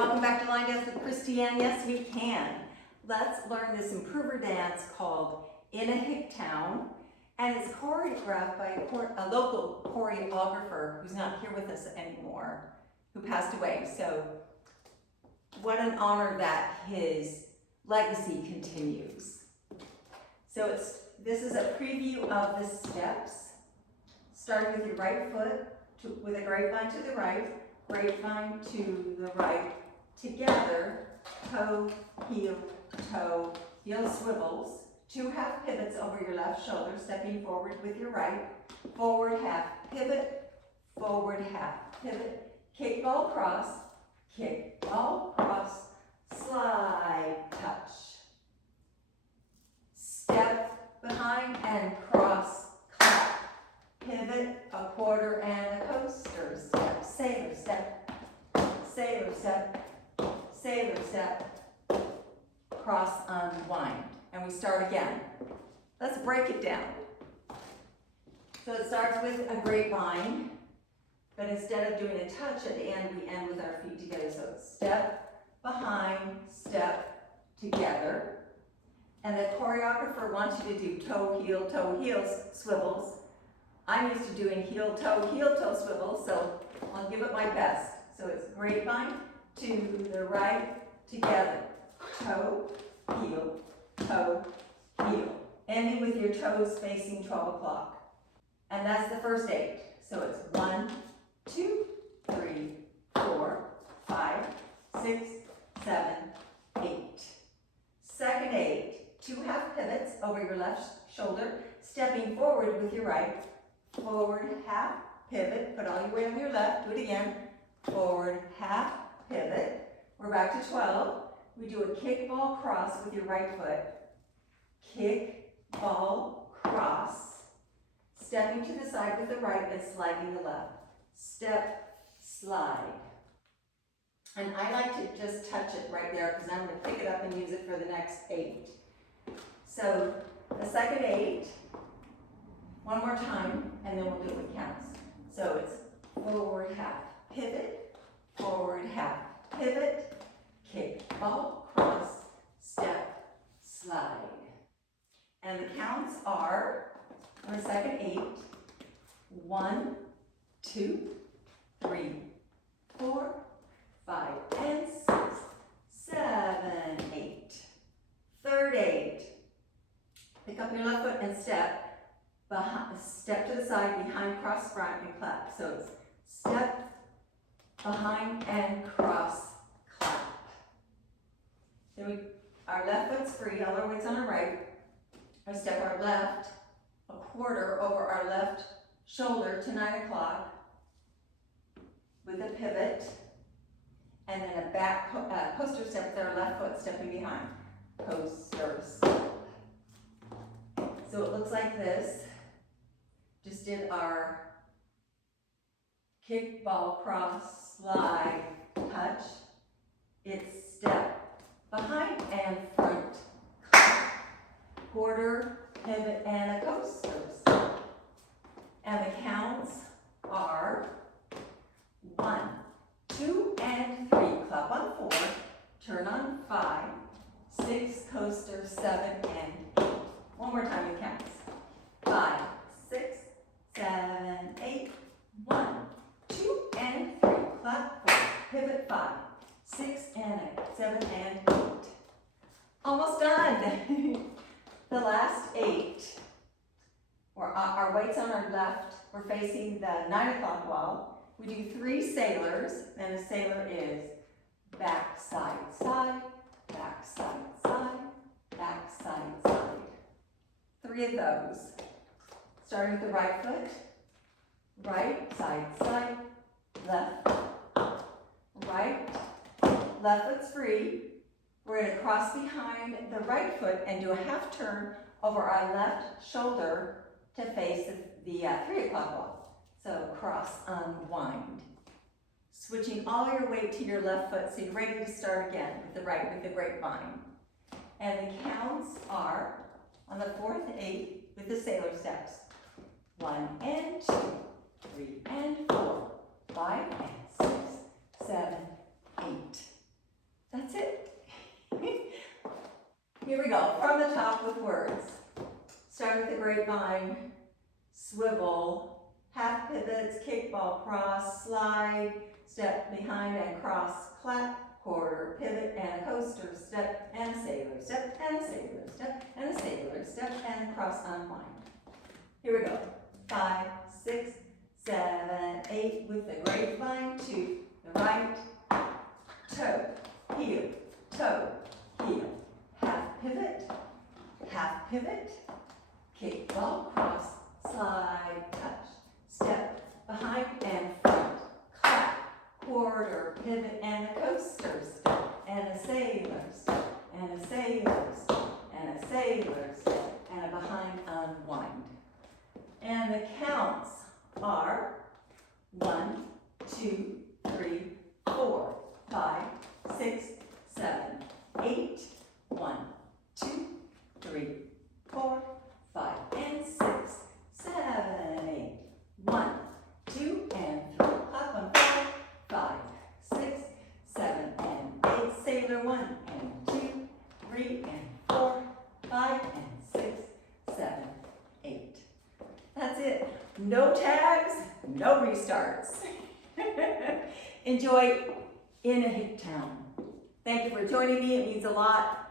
welcome back to Line Dance with Christiane. Yes, we can. Let's learn this improver dance called In a Hick Town, and it's choreographed by a local choreographer who's not here with us anymore, who passed away. So what an honor that his legacy continues. So this is a preview of the steps, starting with your right foot with a grapevine to the right, grapevine to the right, together, toe, heel swivels, 2 half pivots over your left shoulder, stepping forward with your right, forward half pivot, forward half pivot, kick ball cross, slide, touch. Step behind and cross, clap, pivot, a quarter and a coaster step, sailor step, sailor step, sailor step, cross, unwind. And we start again. Let's break it down. So it starts with a grapevine, but instead of doing a touch at the end, we end with our feet together. So it's step, behind, step, together. And the choreographer wants you to do toe, heel, swivels. I'm used to doing heel, toe, swivels, so I'll give it my best. So it's grapevine to the right, together, toe, heel, ending with your toes facing 12 o'clock. And that's the first 8. So it's 1, 2, 3, 4, 5, 6, 7, 8. Second 8, 2 half pivots over your left shoulder, stepping forward with your right, forward half pivot, put all your weight on your left, do it again, forward half pivot. We're back to 12. We do a kick ball cross with your right foot, kick ball cross, stepping to the side with the right and sliding the left, step, slide. And I like to just touch it right there because I'm going to pick it up and use it for the next 8. So the second 8, one more time, and then we'll do it with counts. So it's forward half pivot, forward half pivot, kick ball cross, step, slide. And the counts are, for the second 8, 1, 2, 3, 4, 5, and 6, 7, 8. Third 8, pick up your left foot and step to the side, behind, cross, front, and clap. So it's step, behind, and cross, clap. Then our left foot's free, all our weight's on our right. I step our left a quarter over our left shoulder to 9 o'clock with a pivot, and then a back coaster step with our left foot stepping behind. Coaster step. So it looks like this. Just did our kick ball cross, slide, touch. It's step behind and front, clap, quarter, pivot, and a coaster step. And the counts are 1, 2, and 3. Clap on 4, turn on 5, 6, coaster, 7, and 8. One more time with counts. 5, 6, 7, 8, 1, 2, and 3. Clap 4, pivot 5, 6, and 8, 7, and 8. Almost done. The last 8, our weight's on our left. We're facing the 9 o'clock wall. We do 3 sailors, and a sailor is back, side, side, back, side, side, back, side, side. 3 of those. Starting with the right foot, right, side, side, left, right, left foot's free. We're going to cross behind the right foot and do a half turn over our left shoulder to face the 3 o'clock wall. So cross, unwind. Switching all your weight to your left foot so you're ready to start again with the right, with the grapevine. And the counts are on the 4th 8 with the sailor steps. 1 and 2, 3 and 4, 5 and 6, 7, 8. That's it. Here we go, from the top with words. Start with the grapevine, swivel, half pivots, kickball, cross, slide, step behind and cross, clap, quarter, pivot, and a coaster, step, and a sailor, step, and a sailor, step, and a sailor, step, and cross, unwind. Here we go. 5, 6, 7, 8 with the grapevine to the right, toe, heel, half pivot, kickball, cross, slide, touch, step, behind and front, clap, quarter, pivot, and a coaster step, and a sailor step, and a sailor step, and a sailor step, and a behind unwind. And the counts are 1, 2, 3, 4, 5, 6, 7, 8, 1, 2, 3, 4, 5, and 6, 7, 8, 1, 2, and 3, clap on 5, 5, 6, 7, and 8, sailor 1, and 2, 3, and 4, 5, and 6, 7, 8. That's it. No tags, no restarts. Enjoy In a Hick Town. Thank you for joining me. It means a lot.